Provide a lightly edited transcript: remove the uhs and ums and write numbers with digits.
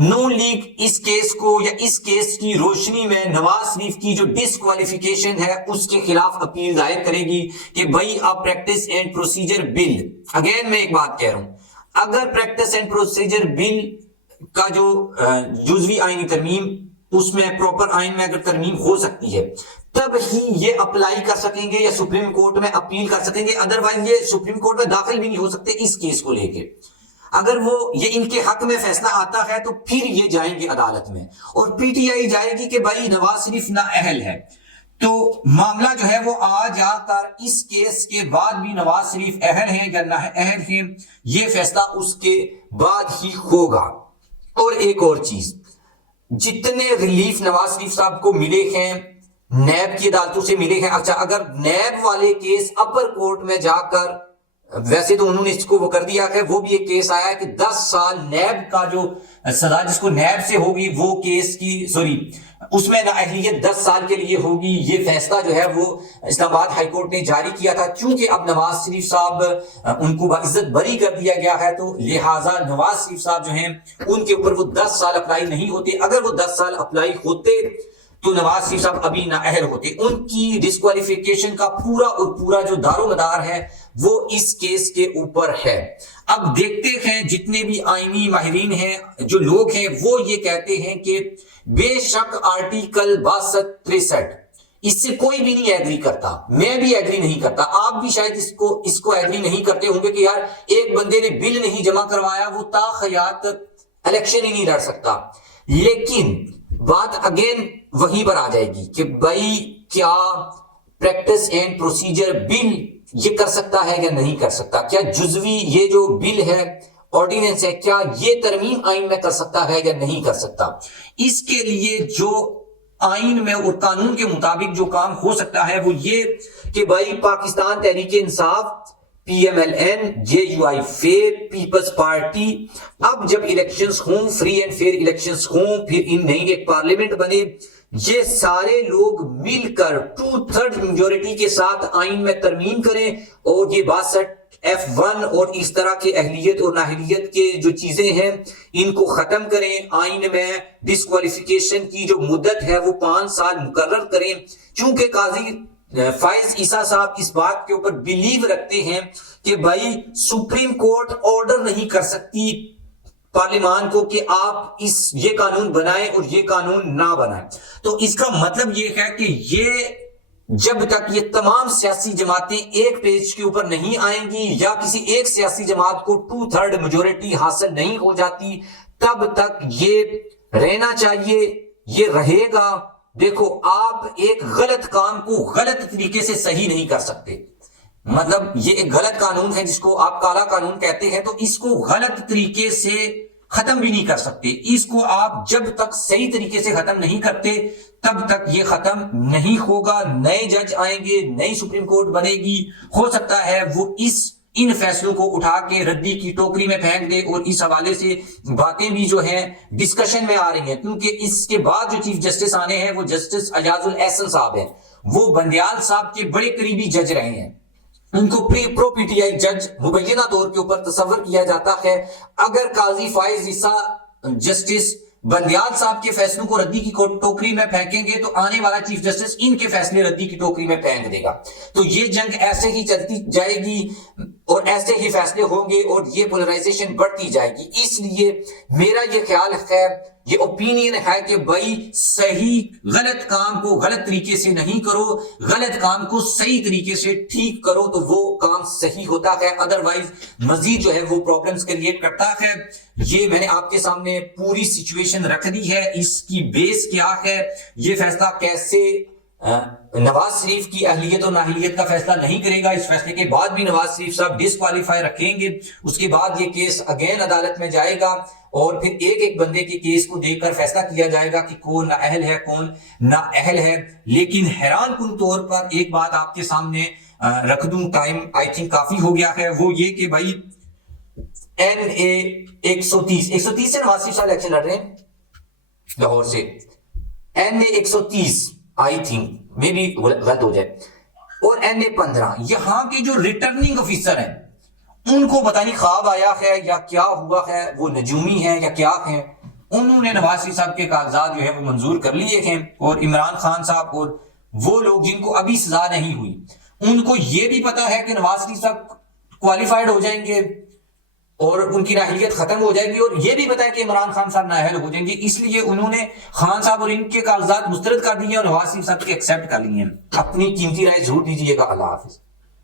نون league اس case کو یا اس case کی روشنی میں نواز شریف کی جو ڈسکوالیفیکیشن ہے اس کے خلاف اپیل دائر کرے گی کہ بھائی اب practice and procedure bill, again میں ایک بات کہہ رہا ہوں، اگر پریکٹس اینڈ پروسیجر بل کا جو جزوی آئینی ترمیم اس میں پراپر آئین میں اگر ترمیم ہو سکتی ہے تب ہی یہ اپلائی کر سکیں گے یا سپریم کورٹ میں اپیل کر سکیں گے، ادروائز یہ سپریم کورٹ میں داخل بھی نہیں ہو سکتے اس کیس کو لے کے۔ اگر وہ یہ ان کے حق میں فیصلہ آتا ہے تو پھر یہ جائیں گے عدالت میں اور پی ٹی آئی جائے گی کہ بھائی نواز شریف نااہل ہے، تو معاملہ جو ہے وہ آ جا کر اس کیس کے بعد بھی نواز شریف اہل ہے یا نااہل ہے یہ فیصلہ اس کے بعد ہی ہوگا۔ اور ایک اور چیز، جتنے ریلیف نواز شریف صاحب کو ملے ہیں نیب کی عدالتوں سے ملے ہیں، اچھا اگر نیب والے کیس اپر کورٹ میں جا کر، ویسے تو انہوں نے اس کو وہ کر دیا کہ وہ بھی ایک کیس آیا ہے کہ 10 سال نیب کا جو سزا جس کو نیب سے ہوگی وہ کیس کی اس میں نااہلیت 10 سال کے لیے ہوگی، یہ فیصلہ جو ہے وہ اسلام آباد ہائی کورٹ نے جاری کیا تھا۔ چونکہ اب نواز شریف صاحب ان کو باعزت بری کر دیا گیا ہے تو لہٰذا نواز شریف صاحب جو ہیں ان کے اوپر وہ 10 سال اپلائی نہیں ہوتے، اگر وہ 10 سال اپلائی ہوتے تو نواز شریف صاحب ابھی نااہل ہوتے۔ ان کی ڈسکوالیفیکیشن کا پورا اور پورا جو دار و مدار ہے وہ اس کیس کے اوپر ہے۔ اب دیکھتے ہیں جتنے بھی آئینی ماہرین ہیں جو لوگ ہیں وہ یہ کہتے ہیں کہ بے شک آرٹیکل 62-63 اس سے کوئی بھی نہیں ایگری کرتا، میں بھی ایگری نہیں کرتا، آپ بھی شاید اس کو ایگری نہیں کرتے ہوں گے کہ یار ایک بندے نے بل نہیں جمع کروایا وہ تا حیات الیکشن ہی نہیں لڑ سکتا، لیکن بات اگین وہیں پر آ جائے گی کہ بھائی کیا پریکٹس اینڈ پروسیجر بل یہ کر سکتا ہے یا نہیں کر سکتا، کیا جزوی یہ جو بل ہے آرڈیننس ہے کیا یہ ترمیم آئین میں کر سکتا ہے یا نہیں کر سکتا۔ اس کے لیے جو آئین میں اور قانون کے مطابق جو کام ہو سکتا ہے وہ یہ کہ بھائی Pakistan Tehreek Insaf, P M L N, J U I F, Peoples Party, اب جب الیکشنز ہوں فری اینڈ فیئر الیکشنز ہوں پھر ان نئی ایک پارلیمنٹ بنے، یہ سارے لوگ مل کر 2/3 میجورٹی کے ساتھ آئین میں ترمیم کریں اور یہ 62F1 اور اس طرح کے اہلیت اور نااہلیت کے جو چیزیں ہیں ان کو ختم کریں، آئین میں ڈسکوالیفیکیشن کی جو مدت ہے وہ 5 سال مقرر کریں، چونکہ قاضی فائز عیسیٰ صاحب اس بات کے اوپر بلیو رکھتے ہیں کہ بھائی سپریم کورٹ آرڈر نہیں کر سکتی پارلیمان کو کہ آپ یہ قانون بنائیں اور یہ قانون نہ بنائیں۔ تو اس کا مطلب یہ ہے کہ یہ جب تک یہ تمام سیاسی جماعتیں ایک پیج کے اوپر نہیں آئیں گی یا کسی ایک سیاسی جماعت کو 2/3 میجورٹی حاصل نہیں ہو جاتی تب تک یہ رہنا چاہیے، یہ رہے گا۔ دیکھو آپ ایک غلط کام کو غلط طریقے سے صحیح نہیں کر سکتے، مطلب یہ ایک غلط قانون ہے جس کو آپ کالا قانون کہتے ہیں تو اس کو غلط طریقے سے ختم بھی نہیں کر سکتے، اس کو آپ جب تک صحیح طریقے سے ختم نہیں کرتے تب تک یہ ختم نہیں ہوگا۔ نئے جج آئیں گے، نئی سپریم کورٹ بنے گی، ہو سکتا ہے وہ ان فیصلوں کو اٹھا کے ردی کی ٹوکری میں پھینک دے، اور اس حوالے سے باتیں بھی جو ہیں ڈسکشن میں آ رہی ہیں، کیونکہ اس کے بعد جو چیف جسٹس آنے ہیں وہ جسٹس ایاز الاحسن صاحب ہیں، وہ بندیال صاحب کے بڑے قریبی جج رہے ہیں، ان کو پرو پی ٹی آئی جج مبینہ طور کے اوپر تصور کیا جاتا ہے۔ اگر قاضی فائز عیسیٰ جسٹس بندیال صاحب کے فیصلوں کو ردی کی ٹوکری میں پھینکیں گے تو آنے والا چیف جسٹس ان کے فیصلے ردی کی ٹوکری میں پھینک دے گا، تو یہ جنگ ایسے ہی چلتی جائے گی اور ایسے ہی فیصلے ہوں گے اور یہ پولرائزیشن بڑھتی جائے گی۔ اس لیے میرا یہ خیال ہے، یہ اوپینین ہے کہ بھائی صحیح غلط کام کو غلط طریقے سے نہیں کرو، غلط کام کو صحیح طریقے سے ٹھیک کرو تو وہ کام صحیح ہوتا ہے، ادروائز مزید جو ہے وہ پرابلمز کریٹ کرتا ہے۔ یہ میں نے آپ کے سامنے پوری سچویشن رکھ دی ہے، اس کی بیس کیا ہے، یہ فیصلہ کیسے نواز شریف کی اہلیت اور نااہلیت کا فیصلہ نہیں کرے گا، اس فیصلے کے بعد بھی نواز شریف صاحب ڈسکوالیفائی رکھیں گے، اس کے بعد یہ کیس اگین عدالت میں جائے گا اور پھر ایک ایک بندے کے کیس کو دیکھ کر فیصلہ کیا جائے گا کہ کون نااہل ہے کون نااہل ہے۔ لیکن حیران کن طور پر ایک بات آپ کے سامنے رکھ دوں، ٹائم آئی تھنک کافی ہو گیا ہے، وہ یہ کہ بھائی NA 130 سے نواز شریف صاحب الیکشن لڑ رہے ہیں لاہور سے، NA 130 آئی تھنک میں بھی غلط ہو جائے، اور NA 15 یہاں کے جو ریٹرننگ آفیسر ہیں ان کو پتہ نہیں خواب آیا ہے یا کیا ہوا ہے، وہ نجومی ہیں یا کیا ہیں، انہوں نے نواز شریف صاحب کے کاغذات جو ہے وہ منظور کر لیے ہیں، اور عمران خان صاحب اور وہ لوگ جن کو ابھی سزا نہیں ہوئی ان کو یہ بھی پتا ہے کہ نواز شریف صاحب کوالیفائڈ ہو جائیں گے اور ان کی نااہلیت ختم ہو جائے گی، اور یہ بھی پتا ہے کہ عمران خان صاحب نااہل ہو جائیں گے، اس لیے انہوں نے خان صاحب اور ان کے کاغذات مسترد کر دیے اور نواز شریف صاحب کے ایکسیپٹ کر لیے ہیں۔ اپنی قیمتی رائے ضرور دیجیے گا۔ اللہ حافظ۔